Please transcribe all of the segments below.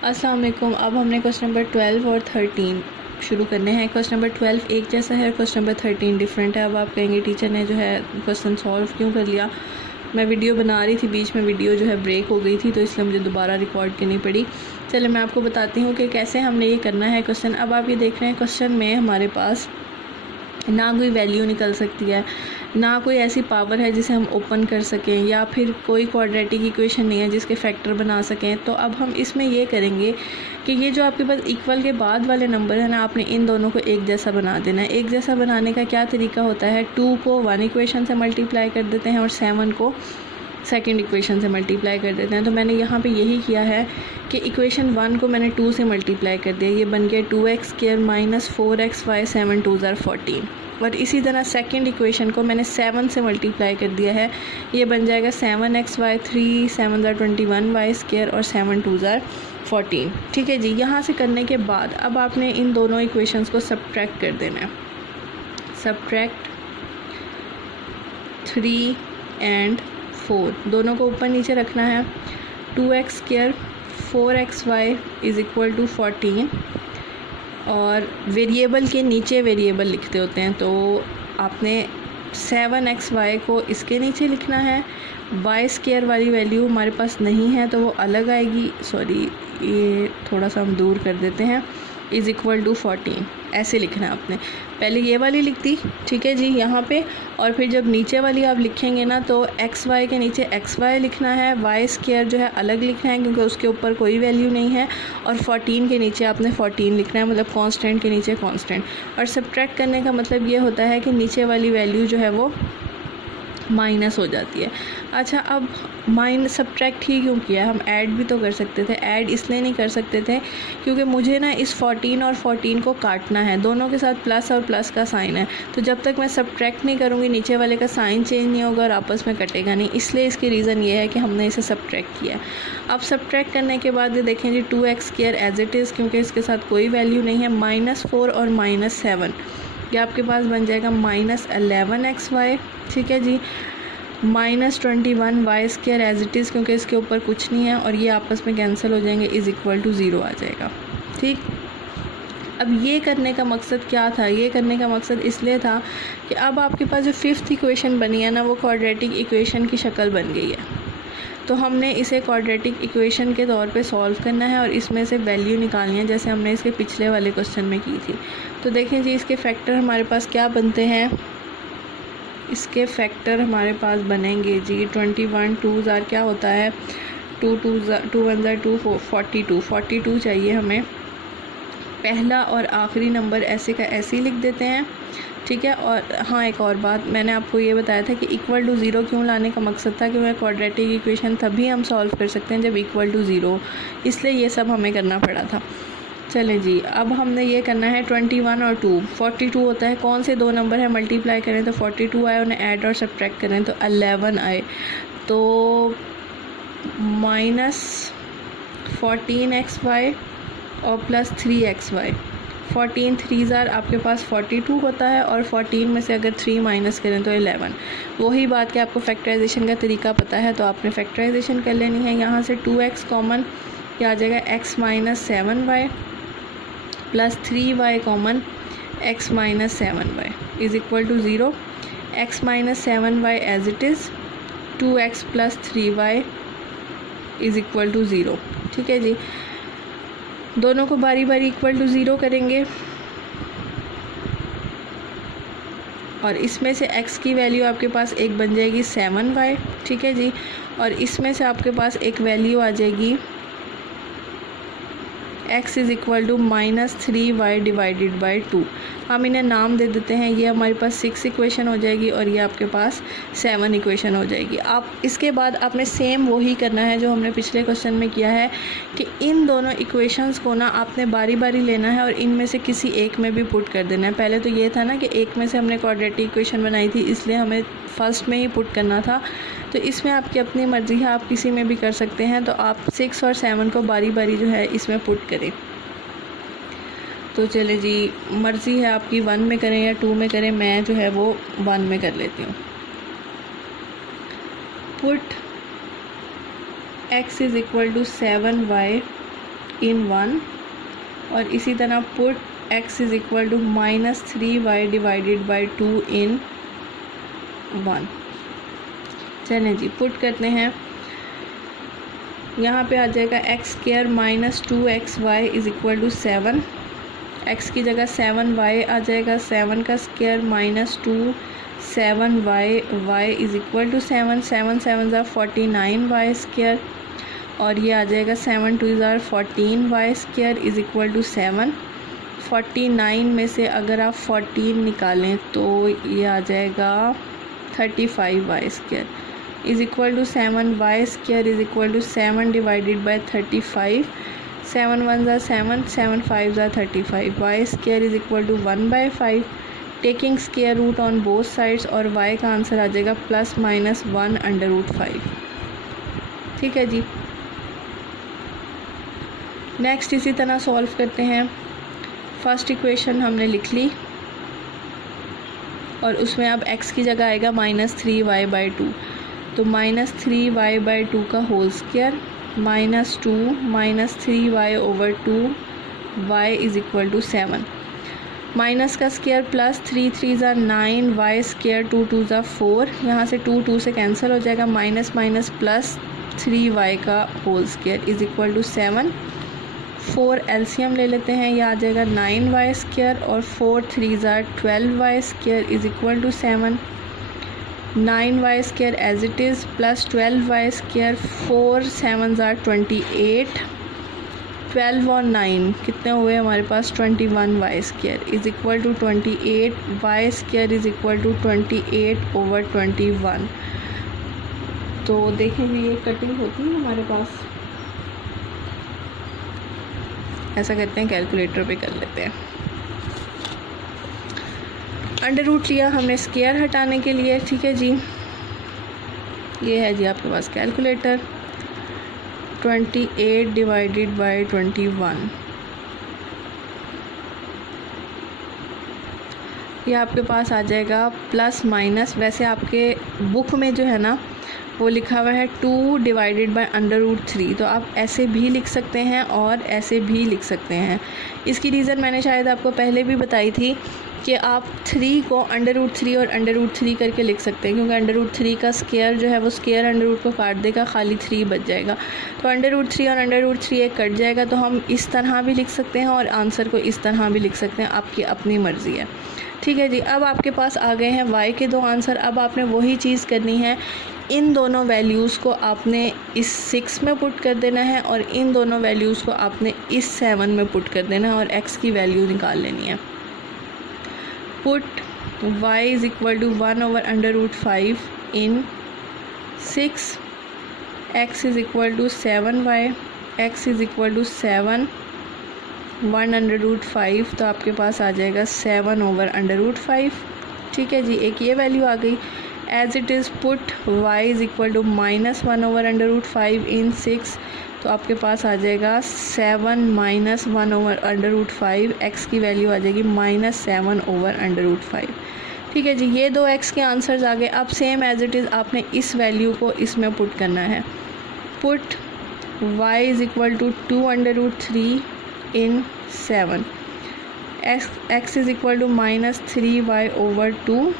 अस्सलाम वालेकुम। अब हमने क्वेश्चन नंबर 12 और 13 शुरू करने हैं। क्वेश्चन नंबर 12 एक जैसा है, क्वेश्चन नंबर 13 डिफरेंट है। अब आप कहेंगे टीचर ने जो है क्वेश्चन सॉल्व क्यों कर लिया। मैं वीडियो बना रही थी, बीच में वीडियो जो है ब्रेक हो गई थी, तो इसलिए मुझे दोबारा रिकॉर्ड करनी पड़ी। चलिए मैं आपको बताती हूँ कि कैसे हमने ये करना है क्वेश्चन। अब आप ये देख रहे हैं क्वेश्चन में हमारे पास ना कोई वैल्यू निकल सकती है, ना कोई ऐसी पावर है जिसे हम ओपन कर सकें, या फिर कोई क्वाड्रेटिक इक्वेशन नहीं है जिसके फैक्टर बना सकें। तो अब हम इसमें ये करेंगे कि ये जो आपके पास इक्वल के बाद वाले नंबर है ना, आपने इन दोनों को एक जैसा बना देना है। एक जैसा बनाने का क्या तरीका होता है, 2 को 1 इक्वेशन से मल्टीप्लाई कर देते हैं और 7 को सेकंड इक्वेशन से मल्टीप्लाई कर देते हैं। तो मैंने यहाँ पे यही किया है कि इक्वेशन 1 को मैंने 2 से मल्टीप्लाई कर दिया, ये बन गया 2x² माइनस 4xy 7 2 ज़ार 14। और इसी तरह सेकंड इक्वेशन को मैंने 7 से मल्टीप्लाई कर दिया है, ये बन जाएगा 7xy 3 7 ज़ार 21y² और 7 2 ज़ार 14। ठीक है जी। यहाँ से करने के बाद अब आपने इन दोनों इक्वेशंस को सब्ट्रैक्ट कर देना है। सब्ट्रैक्ट 3 एंड 4 दोनों को ऊपर नीचे रखना है। 2x² 4xy is equal to 14, और वेरिएबल के नीचे वेरिएबल लिखते होते हैं, तो आपने 7xy को इसके नीचे लिखना है। y² वाली वैल्यू हमारे पास नहीं है तो वो अलग आएगी, सॉरी ये थोड़ा सा हम दूर कर देते हैं, इज़ इक्वल टू 14 ऐसे लिखना है आपने। पहले ये वाली लिख दी, ठीक है जी, यहाँ पे। और फिर जब नीचे वाली आप लिखेंगे ना, तो xy के नीचे xy लिखना है, y² जो है अलग लिखना है क्योंकि उसके ऊपर कोई वैल्यू नहीं है, और 14 के नीचे आपने 14 लिखना है, मतलब कांस्टेंट के नीचे कांस्टेंट। और सब्ट्रैक्ट करने का मतलब ये होता है कि नीचे वाली वैल्यू जो है वो माइनस हो जाती है। अच्छा, अब माइनस सब्ट्रैक्ट ही क्यों किया, हम ऐड भी तो कर सकते थे। ऐड इसलिए नहीं कर सकते थे क्योंकि मुझे ना इस 14 और 14 को काटना है, दोनों के साथ प्लस और प्लस का साइन है, तो जब तक मैं सब्ट्रैक्ट नहीं करूँगी नीचे वाले का साइन चेंज नहीं होगा और आपस में कटेगा नहीं, इसलिए इसकी रीज़न ये है कि हमने इसे सब्ट्रैक्ट किया। अब सब्ट्रैक्ट करने के बाद ये देखें जी, 2x² एज इट इज़, क्योंकि इसके साथ कोई वैल्यू नहीं है, -4 और -7 ये आपके पास बन जाएगा -11xy, ठीक है जी, -21y² एज इट इज़, क्योंकि इसके ऊपर कुछ नहीं है, और ये आपस में कैंसिल हो जाएंगे, इज़ इक्वल टू 0 आ जाएगा। ठीक। अब ये करने का मकसद क्या था, ये करने का मकसद इसलिए था कि अब आपके पास जो 5th इक्वेशन बनी है ना, वो क्वाड्रेटिक इक्वेशन की शक्ल बन गई है, तो हमने इसे क्वाड्रेटिक इक्वेशन के तौर पे सॉल्व करना है और इसमें से वैल्यू निकालनी है, जैसे हमने इसके पिछले वाले क्वेश्चन में की थी। तो देखें जी, इसके फैक्टर हमारे पास क्या बनते हैं। इसके फैक्टर हमारे पास बनेंगे जी 21 2 ज़ार क्या होता है, 2 1 ज़ार 2 42 चाहिए हमें। पहला और आखिरी नंबर ऐसे का ऐसे ही लिख देते हैं, ठीक है। और हाँ, एक और बात मैंने आपको ये बताया था कि इक्वल टू 0 क्यों लाने का मकसद था कि वह क्वाड्रेटिक इक्वेशन तभी हम सॉल्व कर सकते हैं जब इक्वल टू 0, इसलिए ये सब हमें करना पड़ा था। चले जी, अब हमने ये करना है 21 और 2 42 होता है, कौन से दो नंबर है मल्टीप्लाई करें तो 42 आए, उन्हें ऐड और सब्ट्रैक्ट करें तो 11 आए, तो -14xy और +3xy। 14 3 ज़ार आपके पास 42 होता है, और 14 में से अगर 3 माइनस करें तो 11। वही बात कि आपको फैक्टराइजेशन का तरीका पता है तो आपने फैक्टराइजेशन कर लेनी है। यहाँ से 2x कॉमन, क्या आ जाएगा, x - 7y plus 3y common, x - 7y is equal to 0। x - 7y as it is, 2x plus 3y is equal to 0, ठीक है जी। दोनों को बारी बारी इक्वल टू 0 करेंगे, और इसमें से x की वैल्यू आपके पास एक बन जाएगी 7y, ठीक है जी, और इसमें से आपके पास एक वैल्यू आ जाएगी x is equal to -3y divided by 2। हम इन्हें नाम दे देते हैं, ये हमारे पास 6 इक्वेशन हो जाएगी और ये आपके पास 7 इक्वेशन हो जाएगी। आप इसके बाद आपने सेम वही करना है जो हमने पिछले क्वेश्चन में किया है कि इन दोनों इक्वेशंस को ना आपने बारी बारी लेना है और इनमें से किसी एक में भी पुट कर देना है। पहले तो ये था ना कि एक में से हमने क्वाड्रेटिक इक्वेशन बनाई थी, इसलिए हमें फर्स्ट में ही पुट करना था, तो इसमें आपकी अपनी मर्ज़ी है, आप किसी में भी कर सकते हैं। तो आप 6 और 7 को बारी बारी जो है इसमें पुट करें। तो चले जी, मर्ज़ी है आपकी 1 में करें या 2 में करें, मैं जो है वो 1 में कर लेती हूँ। Put x is equal to 7y in 1 और इसी तरह put x is equal to -3y divided by 2 in 1। चलें जी पुट करते हैं। यहाँ पे आ जाएगा x square -2xy is equal to 7। x की जगह 7y आ जाएगा, 7 का square -2 7y y is equal to 7 7 7 ज़ा 49y स्क्वायर और ये आ जाएगा 7 2 ज़ा 14y square is equal to 7। 49 में से अगर आप 14 निकालें तो ये आ जाएगा 35y square is equal to 7y square is equal to 7 divided by 35। 7 1 ज़ा 7 7 5 ज़ा 35 y square is equal to 1/5 taking square root on both sides और y का आंसर आ जाएगा +-1/5। ठीक है जी। नेक्स्ट इसी तरह सॉल्व करते हैं। फर्स्ट इक्वेशन हमने लिख ली और उसमें अब x की जगह आएगा -3y/2 तो -3y/2 का whole square -2 -3y/2 y is equal to 7। Minus का स्क्वायर +3 3 ज़ा 9 y स्क्वायर 2 2 ज़ा 4 यहाँ से 2 2 से कैंसिल हो जाएगा माइनस माइनस +3y का whole square is equal to 7। 4 LCM ले लेते हैं, यह आ जाएगा 9y स्क्वायर और 4 3 ज़ा 12y square is equal to 7। 9y square as it is plus 12y square 4 7 ज़ा 28 12 और 9 कितने हुए हमारे पास 21y square is equal to 28y square is equal to 28/21। तो देखेंगे ये कटिंग होती है हमारे पास। ऐसा करते हैं कैलकुलेटर पे कर लेते हैं। अंडर रूट लिया हमने स्क्वायर हटाने के लिए। ठीक है जी, ये है जी आपके पास कैलकुलेटर। 28 डिवाइडेड बाई 21 ये आपके पास आ जाएगा प्लस माइनस। वैसे आपके बुक में जो है ना वो लिखा हुआ है 2 डिवाइडेड बाई √3, तो आप ऐसे भी लिख सकते हैं और ऐसे भी लिख सकते हैं। इसकी रीज़न मैंने शायद आपको पहले भी बताई थी कि आप 3 को √3 और √3 करके लिख सकते हैं, क्योंकि √3 का स्क्वायर जो है वो स्क्वायर अंडर को काट देगा, खाली 3 बच जाएगा। तो √3 और √3 एक कट जाएगा, तो हम इस तरह भी लिख सकते हैं और आंसर को इस तरह भी लिख सकते हैं, आपकी अपनी मर्ज़ी है। ठीक है जी, अब आपके पास आ गए हैं y के 2 आंसर। अब आपने वही चीज़ करनी है, इन दोनों वैल्यूज़ को आपने इस 6 में पुट कर देना है और इन दोनों वैल्यूज़ को आपने इस 7 में पुट कर देना है और x की वैल्यू निकाल लेनी है। Put y is equal to 1/√5 in 6, x is equal to 7y, x is equal to 7 1/5, तो आपके पास आ जाएगा 7/5। ठीक है जी, एक ये वैल्यू आ गई। As it is put y is equal to -1/5 in 6, तो आपके पास आ जाएगा 7 -1/5, x की वैल्यू आ जाएगी -7/5। ठीक है जी, ये 2 x के आंसर्स आ गए। अब सेम एज इट इज़ आपने इस वैल्यू को इसमें पुट करना है। Put y is equal to 2/3 in 7, x is equal to -3y/2,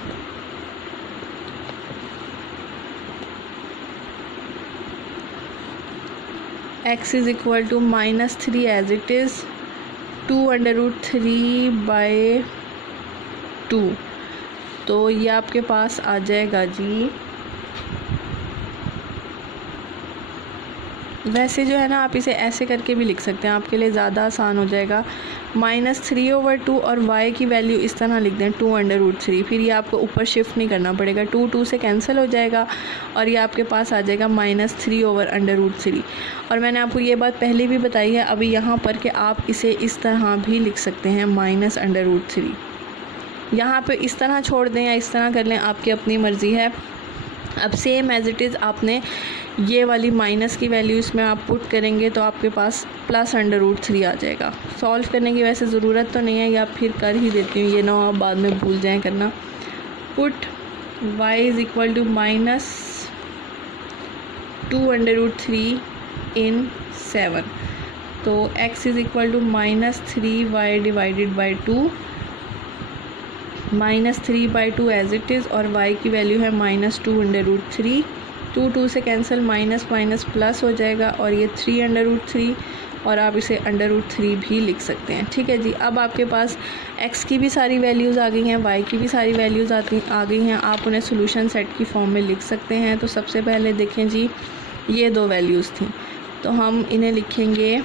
x is equal to -3 as it is 2√3/2, तो ये आपके पास आ जाएगा जी। वैसे जो है ना आप इसे ऐसे करके भी लिख सकते हैं, आपके लिए ज़्यादा आसान हो जाएगा। -3/2 और y की वैल्यू इस तरह लिख दें 2√3, फिर ये आपको ऊपर शिफ्ट नहीं करना पड़ेगा, 2 2 से कैंसिल हो जाएगा और ये आपके पास आ जाएगा -3/√3। और मैंने आपको ये बात पहले भी बताई है अभी यहाँ पर कि आप इसे इस तरह भी लिख सकते हैं -√3। यहाँ पे इस तरह छोड़ दें या इस तरह कर लें, आपकी अपनी मर्ज़ी है। अब सेम एज इट इज़ आपने ये वाली माइनस की वैल्यू इसमें आप पुट करेंगे तो आपके पास +√3 आ जाएगा। सॉल्व करने की वैसे ज़रूरत तो नहीं है, या फिर कर ही देती हूँ, ये ना आप बाद में भूल जाएं करना। Put y is equal to -2√3 in 7, तो x is equal to -3y divided by 2, -3/2 as it is, और y की वैल्यू है -2√3। 2 से कैंसिल, माइनस माइनस प्लस हो जाएगा और ये 3√3, और आप इसे √3 भी लिख सकते हैं। ठीक है जी। अब आपके पास x की भी सारी वैल्यूज़ आ गई हैं, y की भी सारी वैल्यूज़ आ गई हैं, आप उन्हें सोल्यूशन सेट की फॉर्म में लिख सकते हैं। तो सबसे पहले देखें जी, ये दो वैल्यूज़ थी, तो हम इन्हें लिखेंगे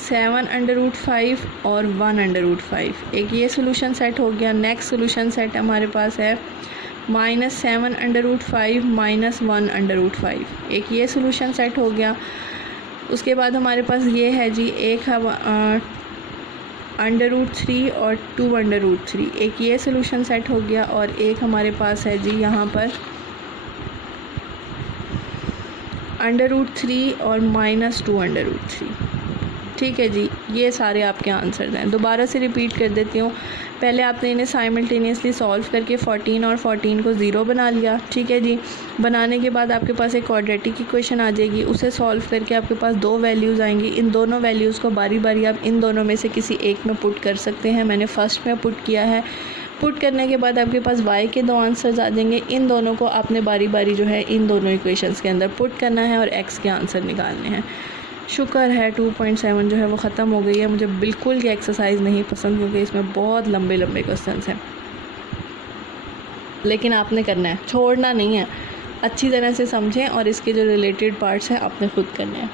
7√5 और 1√5। एक ये सोल्यूशन सेट हो गया। नेक्स्ट सोल्यूशन सेट हमारे पास है -7√5 -1√5, एक ये सोल्यूशन सेट हो गया। उसके बाद हमारे पास ये है जी, एक है √3 और 2√3, एक ये सोल्यूशन सेट हो गया, और एक हमारे पास है जी यहाँ पर √3 और -2√3। ठीक है जी, ये सारे आपके आंसर्स हैं। दोबारा से रिपीट कर देती हूँ। पहले आपने इन्हें साइमल्टेनियसली सॉल्व करके 14 और 14 को 0 बना लिया। ठीक है जी। बनाने के बाद आपके पास एक क्वाड्रेटिक इक्वेशन आ जाएगी, उसे सॉल्व करके आपके पास दो वैल्यूज़ आएंगी। इन दोनों वैल्यूज़ को बारी बारी आप इन दोनों में से किसी एक में पुट कर सकते हैं। मैंने फर्स्ट में पुट किया है। पुट करने के बाद आपके पास y के दो आंसर्स आ जाएंगे। इन दोनों को आपने बारी बारी जो है इन दोनों इक्वेशंस के अंदर पुट करना है और x के आंसर निकालने हैं। शुक्र है 2.7 जो है वो ख़त्म हो गई है। मुझे बिल्कुल ये एक्सरसाइज नहीं पसंद, क्योंकि इसमें बहुत लंबे लंबे क्वेश्चंस हैं, लेकिन आपने करना है, छोड़ना नहीं है। अच्छी तरह से समझें और इसके जो रिलेटेड पार्ट्स हैं आपने खुद करने हैं।